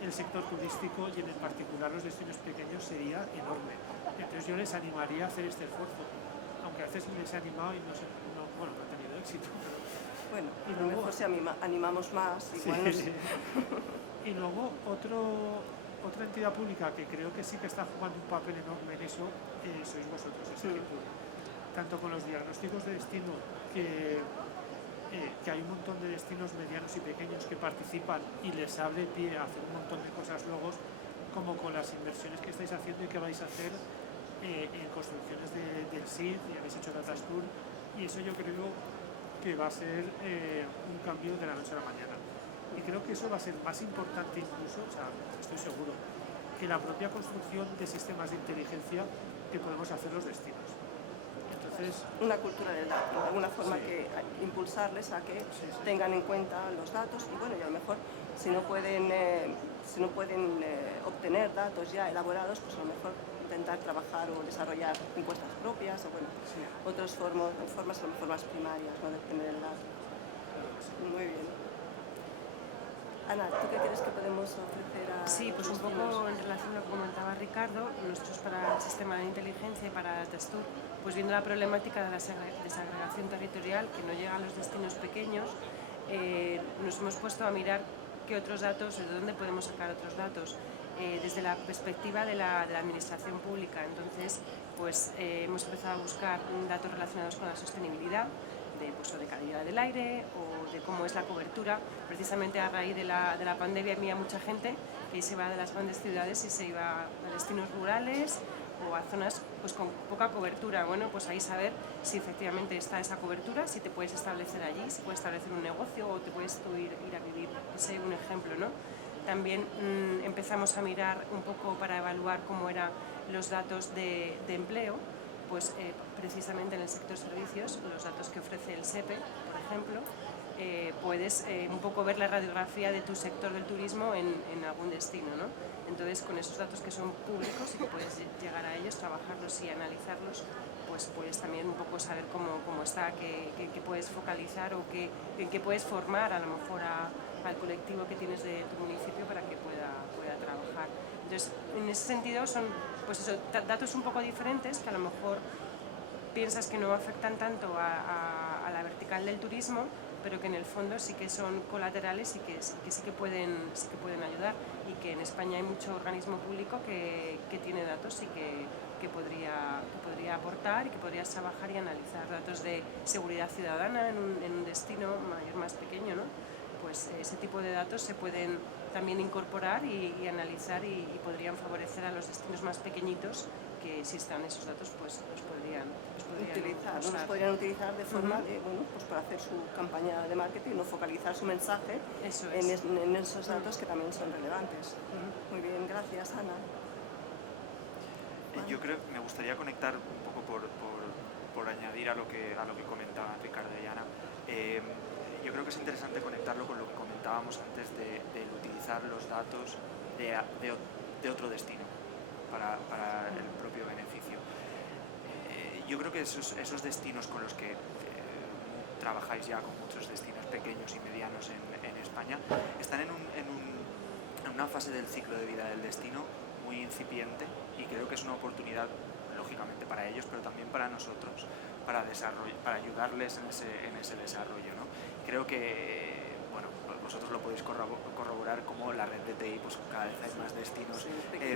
el sector turístico y en particular los destinos pequeños sería enorme. Entonces yo les animaría a hacer este esfuerzo, aunque a veces les he animado y no ha tenido éxito. Bueno, y a lo mejor si animamos más, igual no sé. Y luego otra entidad pública que creo que sí que está jugando un papel enorme en eso, sois vosotros, Segitur. Tanto con los diagnósticos de destino, que hay un montón de destinos medianos y pequeños que participan y les abre pie a hacer un montón de cosas luego, como con las inversiones que estáis haciendo y que vais a hacer en construcciones del SID, y habéis hecho Data Tour, y eso yo creo que va a ser un cambio de la noche a la mañana. Y creo que eso va a ser más importante incluso, o sea, estoy seguro, que la propia construcción de sistemas de inteligencia que podemos hacer los destinos. Entonces, una cultura del dato, de alguna forma que impulsarles a que tengan en cuenta los datos y bueno, y a lo mejor si no pueden obtener datos ya elaborados, pues a lo mejor intentar trabajar o desarrollar encuestas propias o bueno, otras formas a lo mejor más primarias, ¿no?, de obtener el dato. Muy bien. Ana, ¿tú qué crees que podemos ofrecer a Sí, pues un poco en relación a lo que comentaba Ricardo, nosotros para el sistema de inteligencia y para Datastur, pues viendo la problemática de la desagregación territorial que no llega a los destinos pequeños, nos hemos puesto a mirar qué otros datos, de dónde podemos sacar otros datos, desde la perspectiva de la administración pública. Entonces, pues hemos empezado a buscar datos relacionados con la sostenibilidad, de calidad del aire o de cómo es la cobertura. Precisamente a raíz de la pandemia había mucha gente que se iba de las grandes ciudades y se iba a destinos rurales o a zonas pues con poca cobertura. Bueno, pues ahí saber si efectivamente está esa cobertura, si te puedes establecer allí, si puedes establecer un negocio o te puedes tú ir a vivir. Ese es un ejemplo, ¿no? También empezamos a mirar un poco para evaluar cómo eran los datos de empleo, pues precisamente en el sector servicios, los datos que ofrece el SEPE, por ejemplo, puedes un poco ver la radiografía de tu sector del turismo en algún destino, ¿no? Entonces, con esos datos que son públicos y que puedes llegar a ellos, trabajarlos y analizarlos, pues puedes también un poco saber cómo está, qué puedes focalizar o en qué puedes formar a lo mejor al colectivo que tienes de tu municipio para que pueda trabajar. Entonces, en ese sentido son pues eso, datos un poco diferentes que a lo mejor piensas que no afectan tanto a la vertical del turismo, pero que en el fondo sí que son colaterales y que sí que pueden ayudar, y que en España hay mucho organismo público que tiene datos y que podría aportar y que podrías trabajar y analizar datos de seguridad ciudadana en un destino mayor, más pequeño, ¿no? Pues ese tipo de datos se pueden también incorporar y analizar y podrían favorecer a los destinos más pequeñitos que si están esos datos pues los podrían utilizar, ¿no? usar. Los podrían utilizar de forma de, bueno, pues para hacer su campaña de marketing o focalizar su mensaje Eso es. en esos datos que también son relevantes. Muy bien, gracias Ana. Yo creo que me gustaría conectar un poco por añadir a lo que comentaban Ricardo y Ana. Yo creo que es interesante conectarlo con lo que comentábamos antes de utilizar los datos de otro destino para el propio beneficio. Yo creo que esos destinos con los que trabajáis ya, con muchos destinos pequeños y medianos en España, están en una fase del ciclo de vida del destino muy incipiente, y creo que es una oportunidad, lógicamente, para ellos, pero también para nosotros, para ayudarles en ese desarrollo, ¿no? Creo que, bueno, vosotros lo podéis corroborar, como la red de TI, pues cada vez hay más destinos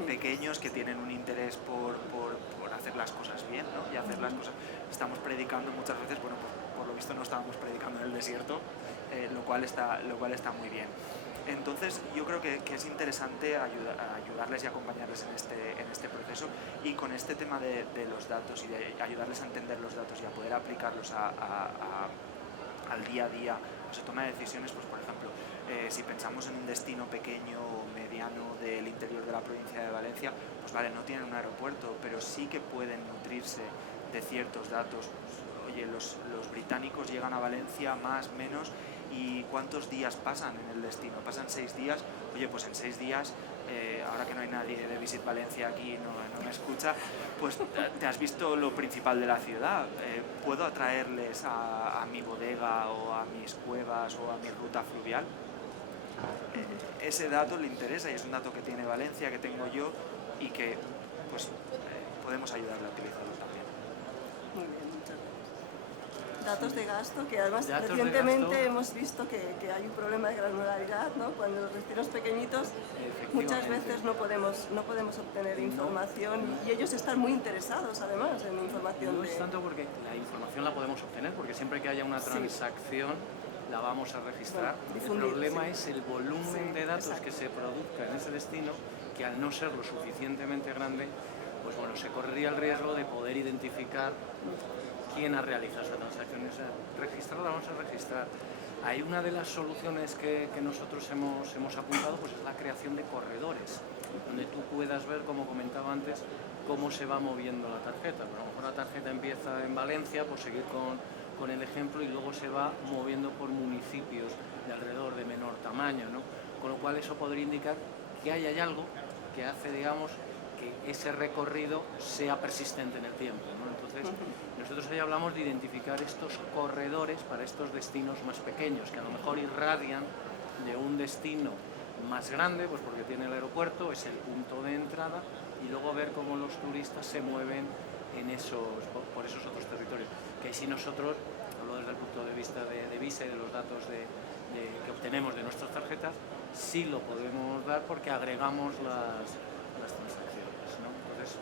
pequeños que tienen un interés por hacer las cosas bien, ¿no? Y hacer las cosas. Estamos predicando muchas veces, bueno, pues, por lo visto no estábamos predicando en el desierto, lo cual está muy bien. Entonces yo creo que es interesante ayudarles y acompañarles en este proceso, y con este tema de los datos y de ayudarles a entender los datos y a poder aplicarlos al día a día, a su toma de decisiones. Pues por ejemplo, si pensamos en un destino pequeño o mediano del interior de la provincia de Valencia, pues vale, no tienen un aeropuerto, pero sí que pueden nutrirse de ciertos datos. Pues, oye, los británicos llegan a Valencia más, menos, ¿y cuántos días pasan en el destino? ¿Pasan 6 días? Oye, pues en 6 días, ahora que no hay nadie de Visit Valencia aquí, no me escucha, pues te has visto lo principal de la ciudad. ¿Puedo atraerles a mi bodega o a mis cuevas o a mi ruta fluvial? Ese dato le interesa, y es un dato que tiene Valencia, que tengo yo, y que pues podemos ayudarle a utilizarlo también. Muy bien, muchas gracias. Datos de gasto, que además Datos recientemente hemos visto que hay un problema de granularidad, ¿no? Cuando los destinos pequeñitos muchas veces no podemos obtener información, y ellos están muy interesados además en información. No es tanto porque la información la podemos obtener, porque siempre que haya una transacción la vamos a registrar. Bueno, el problema es el volumen de datos que se produzca en ese destino, que al no ser lo suficientemente grande, pues bueno, se correría el riesgo de poder identificar quién ha realizado esa transacción. O sea, registrarla, vamos a registrar. Hay una de las soluciones que nosotros hemos apuntado, pues es la creación de corredores, donde tú puedas ver, como comentaba antes, cómo se va moviendo la tarjeta. Pues a lo mejor la tarjeta empieza en Valencia, por seguir con el ejemplo, y luego se va moviendo por municipios de alrededor de menor tamaño, ¿no? Con lo cual eso podría indicar que hay algo que hace, digamos, que ese recorrido sea persistente en el tiempo, ¿no? Entonces, nosotros ahí hablamos de identificar estos corredores para estos destinos más pequeños, que a lo mejor irradian de un destino más grande, pues porque tiene el aeropuerto, es el punto de entrada, y luego ver cómo los turistas se mueven por esos otros territorios. Que si nosotros, hablo desde el punto de vista de Visa y de los datos que obtenemos de nuestras tarjetas, sí lo podemos dar porque agregamos las transacciones, ¿no? Entonces,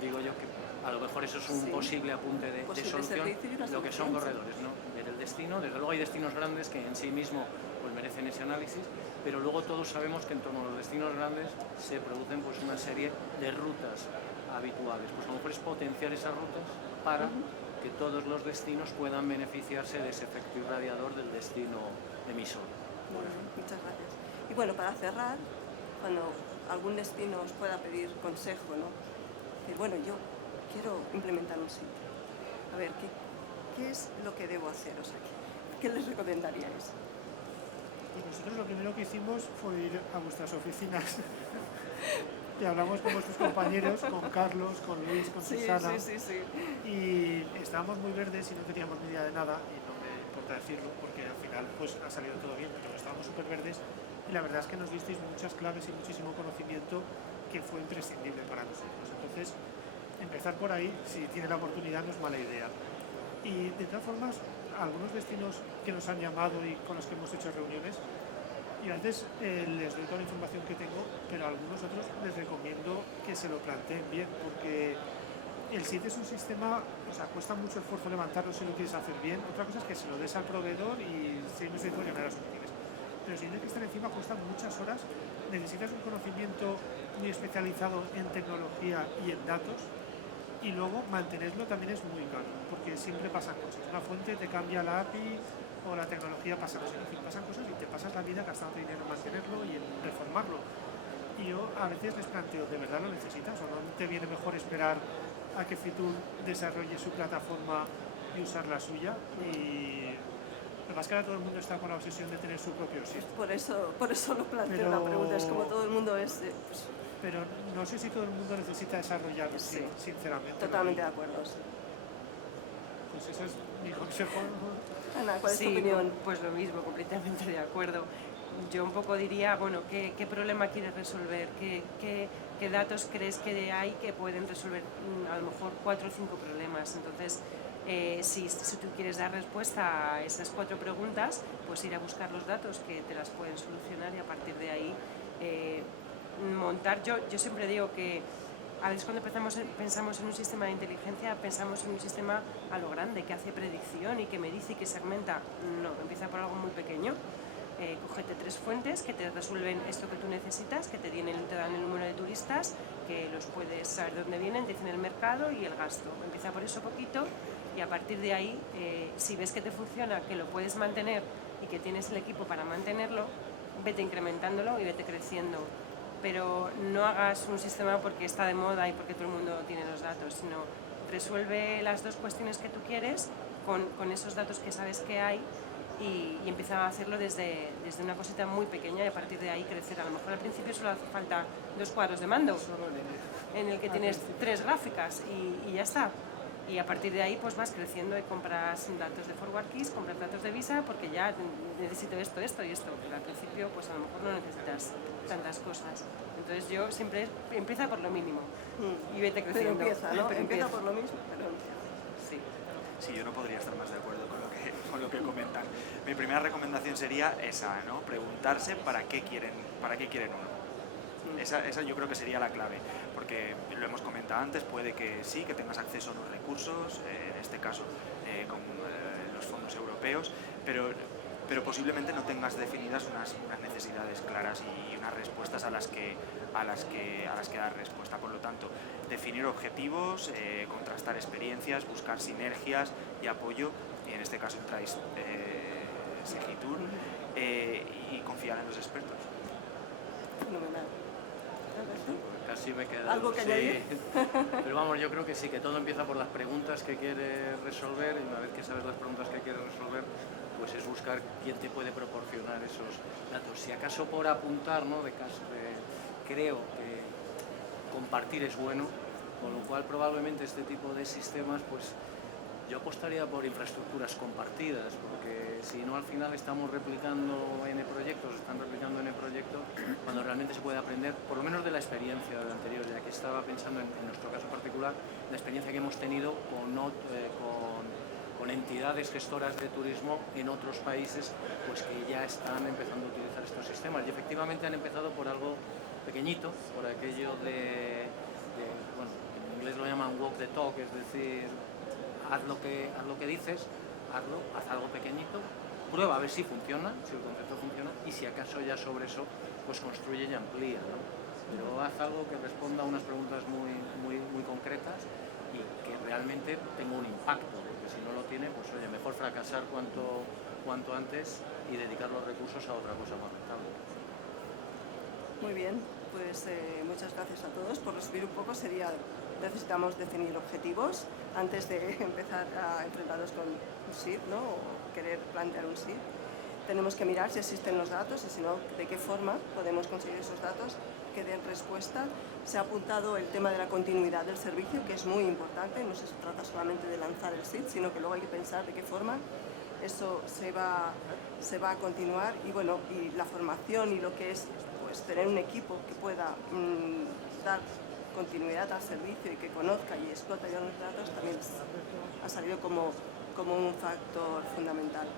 digo yo que a lo mejor eso es un posible apunte de solución, lo que son corredores, ¿no? Ver el destino. Desde luego hay destinos grandes que en sí mismo pues merecen ese análisis, pero luego todos sabemos que en torno a los destinos grandes se producen pues una serie de rutas habituales. Pues a lo mejor es potenciar esas rutas para que todos los destinos puedan beneficiarse de ese efecto irradiador del destino emisor. Bueno, muchas gracias. Y bueno, para cerrar, cuando algún destino os pueda pedir consejo, ¿no? Que bueno, yo quiero implementar un sitio. A ver, ¿qué es lo que debo hacer? O sea, ¿qué les recomendaríais? Pues nosotros lo primero que hicimos fue ir a vuestras oficinas y hablamos con vuestros compañeros, con Carlos, con Luis, con Susana, y estábamos muy verdes y no teníamos ni idea de nada, y no me importa decirlo porque al final pues ha salido todo bien, pero estábamos súper verdes, y la verdad es que nos disteis muchas claves y muchísimo conocimiento que fue imprescindible para nosotros. Entonces, empezar por ahí, si tiene la oportunidad, no es mala idea. Y de todas formas, algunos destinos que nos han llamado y con los que hemos hecho reuniones, y antes les doy toda la información que tengo, pero a algunos otros les recomiendo que se lo planteen bien, porque el SIT es un sistema, o sea, cuesta mucho esfuerzo levantarlo si lo quieres hacer bien. Otra cosa es que se lo des al proveedor y 6 meses después ya me das útiles. pero si tienes que estar encima cuesta muchas horas, necesitas un conocimiento muy especializado en tecnología y en datos, y luego mantenerlo también es muy caro, porque siempre pasan cosas. Una fuente te cambia la API o la tecnología pasa cosas, en fin, pasan cosas y te pasas la vida gastando dinero en mantenerlo y en reformarlo. Y yo a veces les planteo, ¿de verdad lo necesitas o no te viene mejor esperar a que Fitur desarrolle su plataforma y usar la suya? Y lo más que ahora todo el mundo está con la obsesión de tener su propio SID. Por eso lo planteo la pregunta, es como todo el mundo es... pues, Pero no sé si todo el mundo necesita desarrollar un Sí. SID, sinceramente. totalmente de acuerdo. Sí. Pues eso es mi consejo. Ana, ¿cuál es tu Sí, opinión? pues lo mismo, completamente de acuerdo. Yo un poco diría, bueno, ¿qué problema quieres resolver? ¿Qué datos crees que hay que pueden resolver a lo mejor 4 o 5 problemas? Entonces, si tú quieres dar respuesta a esas 4 preguntas, pues ir a buscar los datos que te las pueden solucionar y a partir de ahí montar. Yo siempre digo que a veces cuando pensamos en un sistema de inteligencia, pensamos en un sistema a lo grande, que hace predicción y que me dice y que segmenta. No, empieza por algo muy pequeño. Cógete 3 fuentes que te resuelven esto que tú necesitas, que te dan el número de turistas, que los puedes saber dónde vienen, te dicen el mercado y el gasto. Empieza por eso poquito y a partir de ahí, si ves que te funciona, que lo puedes mantener y que tienes el equipo para mantenerlo, vete incrementándolo y vete creciendo. Pero no hagas un sistema porque está de moda y porque todo el mundo tiene los datos, sino resuelve las 2 cuestiones que tú quieres con esos datos que sabes que hay y empieza a hacerlo desde una cosita muy pequeña y a partir de ahí crecer. A lo mejor al principio solo hace falta 2 cuadros de mando en el que tienes 3 gráficas y ya está. Y a partir de ahí pues vas creciendo y compras datos de forward keys, compras datos de Visa porque ya necesito esto y esto. Pero al principio pues a lo mejor no necesitas tantas cosas. Entonces yo siempre empieza por lo mínimo y vete creciendo. Pero empieza, ¿no? Pero Empieza por lo mismo, pero empieza. Sí. Sí, yo no podría estar más de acuerdo con lo que comentan. Mi primera recomendación sería esa, ¿no? Preguntarse para qué quieren uno. Esa yo creo que sería la clave, porque lo hemos comentado antes, puede que sí, que tengas acceso a unos recursos, en este caso con los fondos europeos, pero posiblemente no tengas definidas unas necesidades claras y unas respuestas a las que dar respuesta. Por lo tanto, definir objetivos, contrastar experiencias, buscar sinergias y apoyo, y en este caso entráis Segitur, y confiar en los expertos. Fenomenal. Casi me queda ¿Algo que añadir? Pero vamos, yo creo que sí, que todo empieza por las preguntas que quieres resolver y una vez que sabes las preguntas que quieres resolver, pues es buscar quién te puede proporcionar esos datos. Si acaso por apuntar, ¿no? Creo que compartir es bueno, con lo cual probablemente este tipo de sistemas, pues yo apostaría por infraestructuras compartidas, porque si no al final estamos replicando N proyectos, están replicando N proyectos, cuando realmente se puede aprender, por lo menos de la experiencia de anterior, ya que estaba pensando en nuestro caso particular, la experiencia que hemos tenido con entidades gestoras de turismo en otros países, pues que ya están empezando a utilizar estos sistemas. Y efectivamente han empezado por algo pequeñito, por aquello bueno, en inglés lo llaman walk the talk, es decir, haz lo que dices, haz algo pequeñito, prueba a ver si funciona, si el concepto funciona, y si acaso ya sobre eso pues construye y amplía, ¿no? Pero haz algo que responda a unas preguntas muy concretas y que realmente tenga un impacto, porque si no lo tiene, pues oye, mejor fracasar cuanto antes y dedicar los recursos a otra cosa más rentable. Muy bien, pues muchas gracias a todos. Por resumir un poco, necesitamos definir objetivos antes de empezar a enfrentarnos con un SID, ¿no? O querer plantear un SID. Tenemos que mirar si existen los datos y si no, de qué forma podemos conseguir esos datos que den respuesta. Se ha apuntado el tema de la continuidad del servicio, que es muy importante. No se trata solamente de lanzar el SID, sino que luego hay que pensar de qué forma eso se va a continuar. Y bueno, y la formación y lo que es pues tener un equipo que pueda dar continuidad al servicio y que conozca y explote ya los datos también ha salido como un factor fundamental.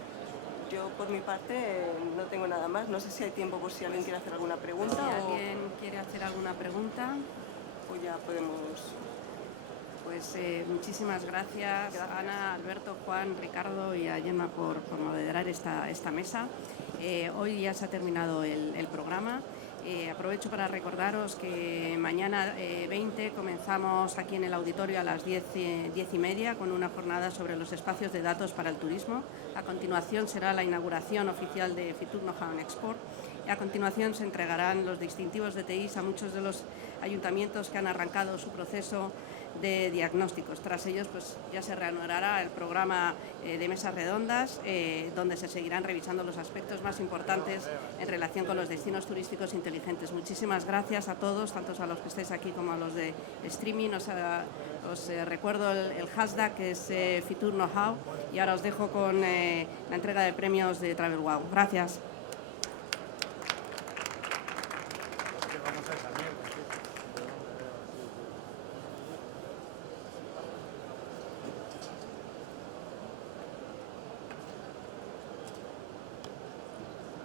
Yo por mi parte no tengo nada más, no sé si hay tiempo por si alguien quiere hacer alguna pregunta Si alguien quiere hacer alguna pregunta. o ya podemos... Pues muchísimas gracias, Ana, Alberto, Juan, Ricardo y a Gemma por moderar esta mesa. Hoy ya se ha terminado el programa. Aprovecho para recordaros que mañana 20 comenzamos aquí en el auditorio a las 10:30 con una jornada sobre los espacios de datos para el turismo. A continuación será la inauguración oficial de Fitur Know-how Export. Y a continuación se entregarán los distintivos de TIs a muchos de los ayuntamientos que han arrancado su proceso de diagnósticos. Tras ellos, pues ya se reanudará el programa de mesas redondas, donde se seguirán revisando los aspectos más importantes en relación con los destinos turísticos inteligentes. Muchísimas gracias a todos, tanto a los que estáis aquí como a los de streaming. Os recuerdo el hashtag, que es Fitur Know-how, y ahora os dejo con la entrega de premios de Travel Wow. Gracias.